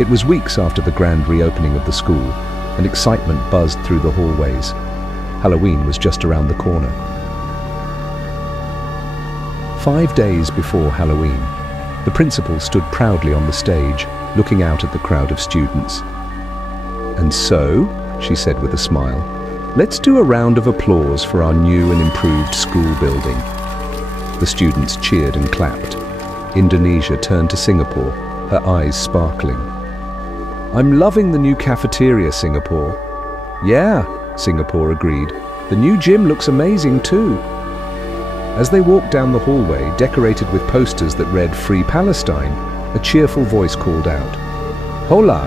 It was weeks after the grand reopening of the school, and excitement buzzed through the hallways. Halloween was just around the corner. 5 days before Halloween, the principal stood proudly on the stage, looking out at the crowd of students. "And so," she said with a smile, "let's do a round of applause for our new and improved school building." The students cheered and clapped. Indonesia turned to Singapore, her eyes sparkling. "I'm loving the new cafeteria, Singapore." "Yeah," Singapore agreed. "The new gym looks amazing too." As they walked down the hallway, decorated with posters that read "Free Palestine," a cheerful voice called out, "Hola!"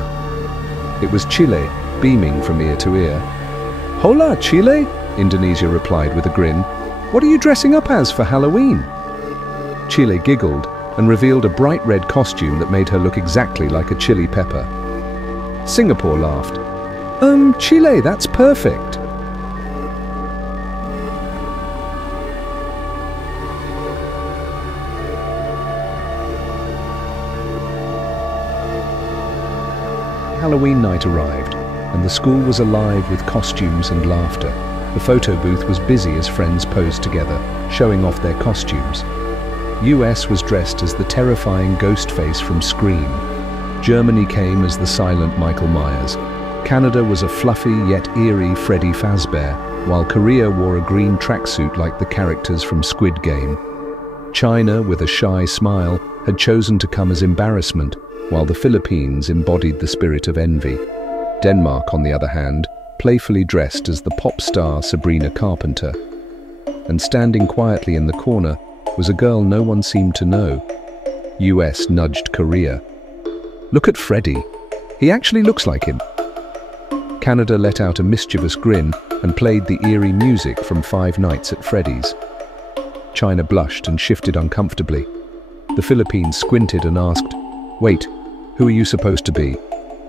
It was Chile, beaming from ear to ear. "Hola, Chile!" Indonesia replied with a grin. "What are you dressing up as for Halloween?" Chile giggled and revealed a bright red costume that made her look exactly like a chili pepper. Singapore laughed. Chile, that's perfect." Halloween night arrived, and the school was alive with costumes and laughter. The photo booth was busy as friends posed together, showing off their costumes. US was dressed as the terrifying Ghostface from Scream. Germany came as the silent Michael Myers. Canada was a fluffy yet eerie Freddy Fazbear, while Korea wore a green tracksuit like the characters from Squid Game. China, with a shy smile, had chosen to come as embarrassment, while the Philippines embodied the spirit of envy. Denmark, on the other hand, playfully dressed as the pop star Sabrina Carpenter. And standing quietly in the corner was a girl no one seemed to know. US nudged Korea. "Look at Freddy. He actually looks like him." Canada let out a mischievous grin and played the eerie music from Five Nights at Freddy's. China blushed and shifted uncomfortably. The Philippines squinted and asked, "Wait, who are you supposed to be?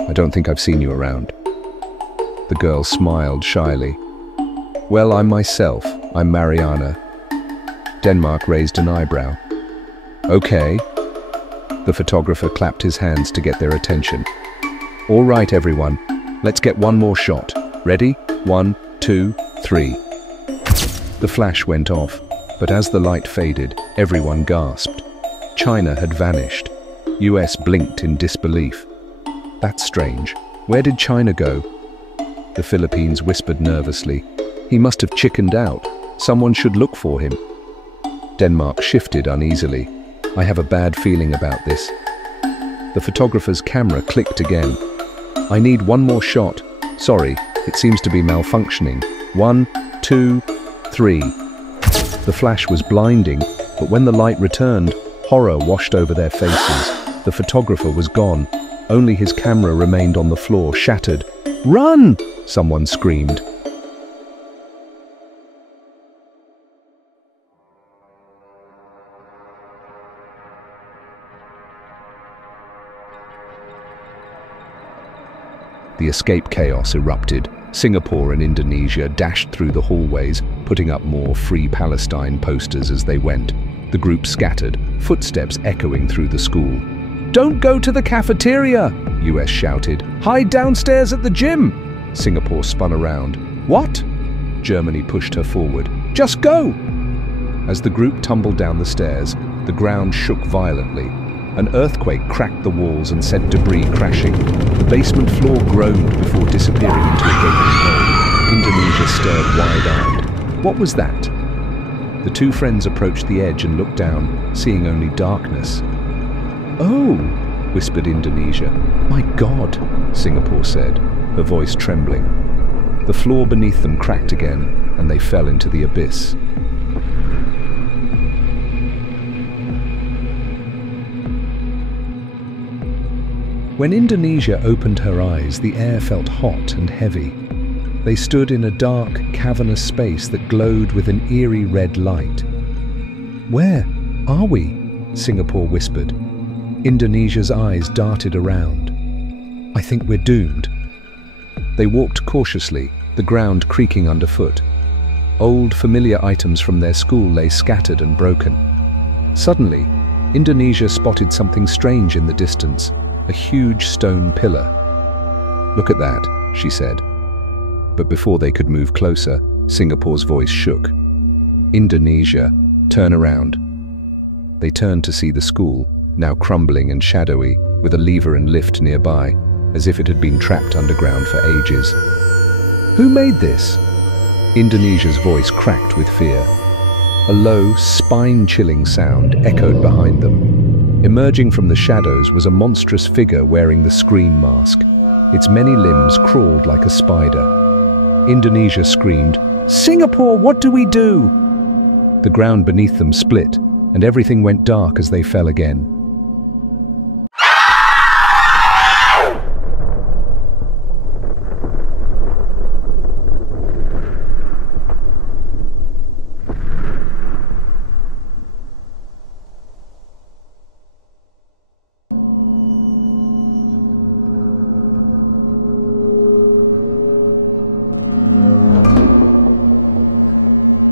I don't think I've seen you around." The girl smiled shyly. "Well, I'm myself. I'm Mariana." Denmark raised an eyebrow. "Okay." The photographer clapped his hands to get their attention. "All right, everyone. Let's get one more shot. Ready? 1, 2, 3. The flash went off, but as the light faded, everyone gasped. China had vanished. US blinked in disbelief. "That's strange. Where did China go?" The Philippines whispered nervously. "He must have chickened out. Someone should look for him." Denmark shifted uneasily. "I have a bad feeling about this." The photographer's camera clicked again. "I need one more shot. Sorry, it seems to be malfunctioning. 1, 2, 3. The flash was blinding, but when the light returned, horror washed over their faces. The photographer was gone. Only his camera remained on the floor, shattered. "Run!" someone screamed. The escape chaos erupted. Singapore and Indonesia dashed through the hallways, putting up more Free Palestine posters as they went. The group scattered, footsteps echoing through the school. "Don't go to the cafeteria!" US shouted. "Hide downstairs at the gym!" Singapore spun around. "What?" Germany pushed her forward. "Just go!" As the group tumbled down the stairs, the ground shook violently. An earthquake cracked the walls and sent debris crashing. The basement floor groaned before disappearing into a gaping hole. Indonesia stared wide-eyed. What was that? The two friends approached the edge and looked down, seeing only darkness. "Oh," whispered Indonesia. "My God," Singapore said, her voice trembling. The floor beneath them cracked again, and they fell into the abyss. When Indonesia opened her eyes, the air felt hot and heavy. They stood in a dark, cavernous space that glowed with an eerie red light. "Where are we?" Singapore whispered. Indonesia's eyes darted around. "I think we're doomed." They walked cautiously, the ground creaking underfoot. Old, familiar items from their school lay scattered and broken. Suddenly, Indonesia spotted something strange in the distance. a huge stone pillar. "Look at that," she said. But before they could move closer, Singapore's voice shook. "Indonesia, turn around." They turned to see the school, now crumbling and shadowy, with a lever and lift nearby, as if it had been trapped underground for ages. "Who made this?" Indonesia's voice cracked with fear. A low, spine-chilling sound echoed behind them. Emerging from the shadows was a monstrous figure wearing the scream mask. Its many limbs crawled like a spider. Indonesia screamed, "Singapore, what do we do?" The ground beneath them split, and everything went dark as they fell again.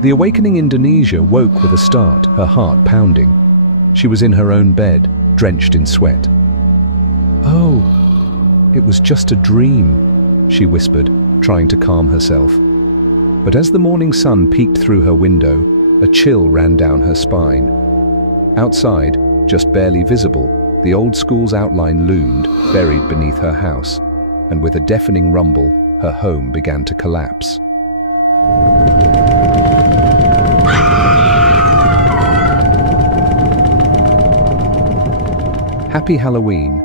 The awakening Indonesia woke with a start, her heart pounding. She was in her own bed, drenched in sweat. "Oh, it was just a dream," she whispered, trying to calm herself. But as the morning sun peeked through her window, a chill ran down her spine. Outside, just barely visible, the old school's outline loomed, buried beneath her house, and with a deafening rumble, her home began to collapse. Happy Halloween.